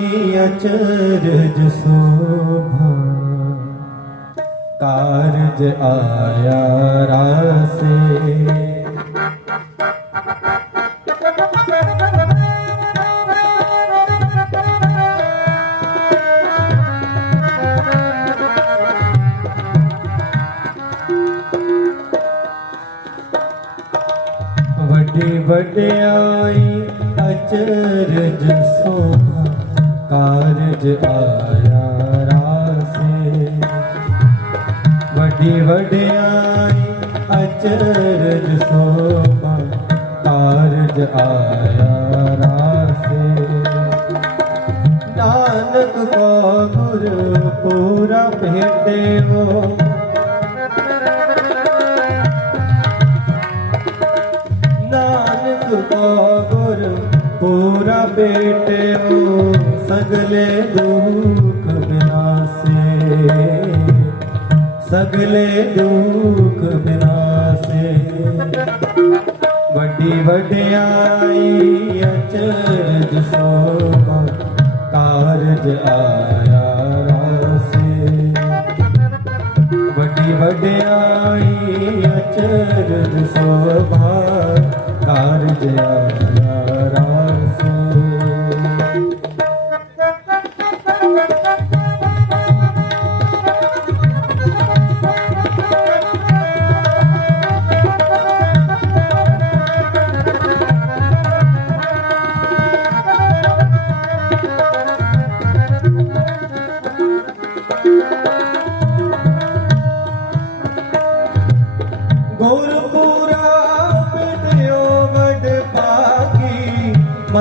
اچرج شوڀا. ڪارج آيا راسي وڏي وڏي آئي اچرج چر ਕਾਰਜ ਆਇਆ ਰਾਸੇ ਵੱਡੀ ਵਡਿਆਈ ਅਚਰਜ ਸੋਭਾ, ਕਾਰਜ ਆਇਆ ਰਾਸੇ ਨਾਨਕ ਕੋ ਗੁਰ ਪੂਰਾ ਭੇਟਿਓ ਨਾਨਕ ਕੋ ਗੁਰ ਪੂਰਾ ਬੇਟਿਓ ਸਗਲੇ ਦੁਖ ਬਿਨਾਸੇ, ਸਗਲੇ ਦੁਖ ਬਿਨਾਸੇ। ਵੱਡੀ ਵਡਿਆਈ ਅਚਰਜ ਸੋਭਾ, ਕਾਰਜ ਆਇਆ ਰਾਸੇ। ਵੱਡੀ ਵਡਿਆਈ ਅਚਰਜ ਸੋਭਾ, ਕਾਰਜ ਆਇਆ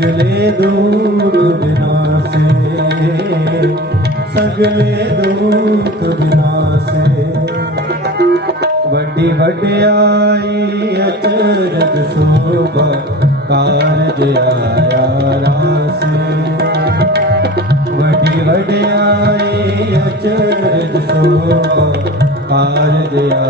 ਸਗਲੇ ਦੂਰ ਬਿਨਾਸੇ, ਸਗਲੇ ਦੁਖ ਬਿਨਾਸੇ। ਵੱਡੀ ਵਡਿਆਈ ਅਚਰਜ ਸੋਭਾ, ਕਾਰਜ ਆਇਆ ਰਾਸੇ। ਵੱਡੀ ਵਡਿਆਈ ਅਚਰਜ ਸੋਭਾ, ਕਾਰਜ ਆਇਆ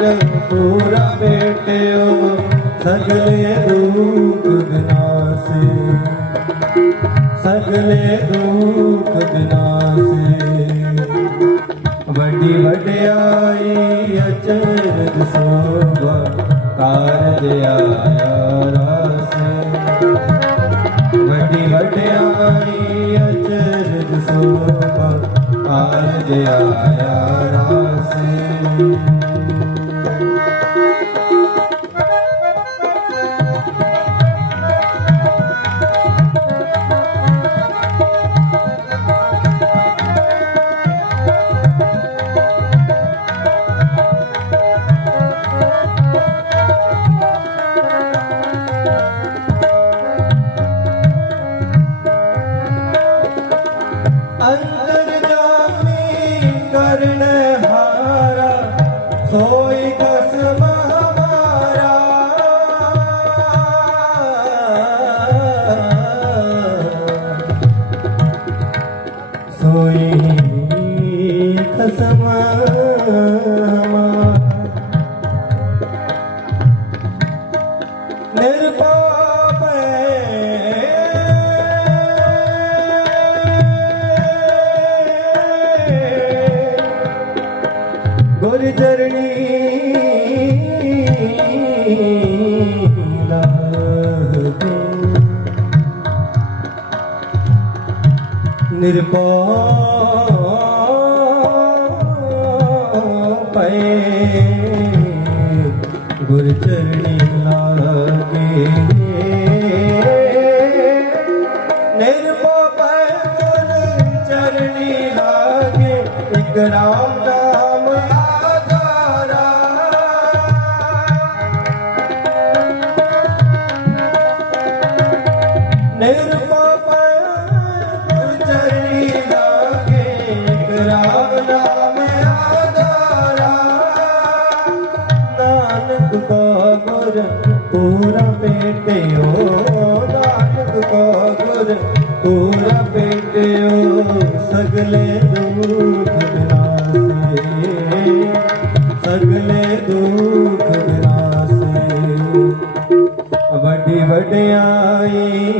ਗੁਰ ਪੂਰਾ ਬੇਟਿਓ, ਸਗਲੇ ਦੁਖ ਬਿਨਾਸੇ। ਸਗਲੇ ਦੁਖ ਬਿਨਾਸੇ। ਵੱਡੀ ਵਡਿਆਈ ਅਚਰਜ ਕਾਰਜ ਆਇਆ ਰਾਸੇ। ਵੱਡੀ ਵਡਿਆਈ ਅਚਰਜ ਸੋਭਾ, ਕਾਰਜ ਆਇਆ ਰਾਸੇ। ਅੰਦਰ ਜਾਮੀ ਕਰਨ ਹਾਰਾ ਸੋਈ ਕਸਮ ਹਮਾਰਾ। ਸੋਈ ਕਸਮ ਨਿਰਪਾਪੈ ਗੁਰ ਚਰਣੀ ਲਾਗੇ ਨਿਰਪਾਪੈ ਗੁਰ ਚਰਣੀ ਲਾਗੇ ਇਕ ਰਾਮ ਗੁਰ ਪੂਰਾ ਭੇਟਿਓ ਨਾਨਕ ਕਾ ਗੁਰ ਪੂਰਾ ਭੇਟਿਓ ਸਗਲੇ ਦੁਖ ਵਿਨਾਸੇ ਸਗਲੇ ਦੁਖ ਵਿਨਾਸੇ ਵੱਡੀ ਵਡਿਆਈ